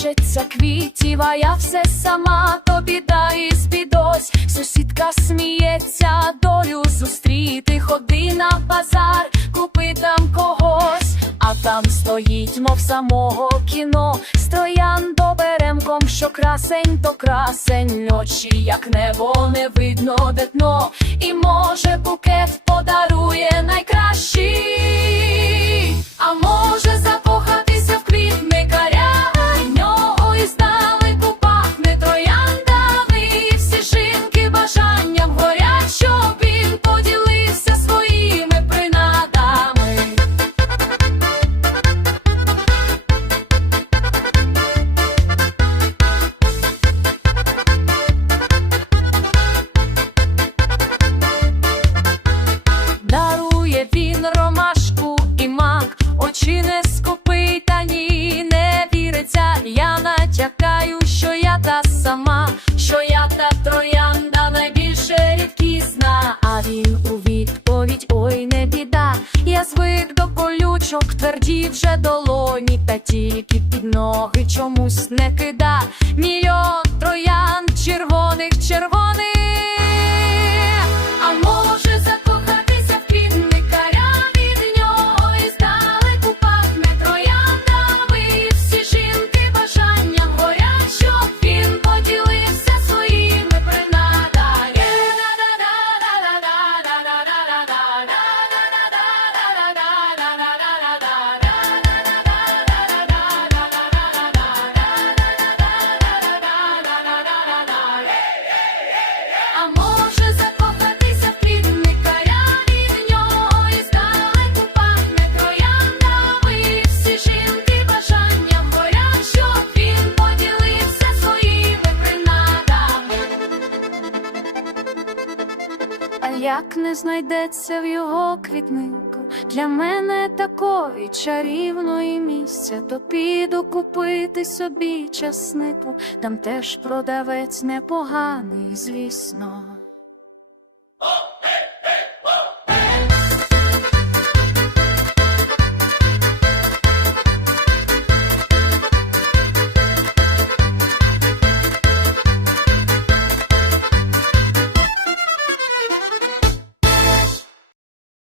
хочеться квітів, а я все сама, то біда і збідось. Сусідка сміється, долю зустріти, ходи на базар, купи там когось, а там стоїть, мов самого кіно, строян доберемком, що красень, то красень, очі, як небо, не видно де дно, і може букет подарує найкращий, колючок, тверді вже долоні, та тільки під ноги чомусь не кида. Мільйон як не знайдеться в його квітнику. Для мене такої чарівної місця, то піду купити собі часнику, там теж продавець непоганий, звісно.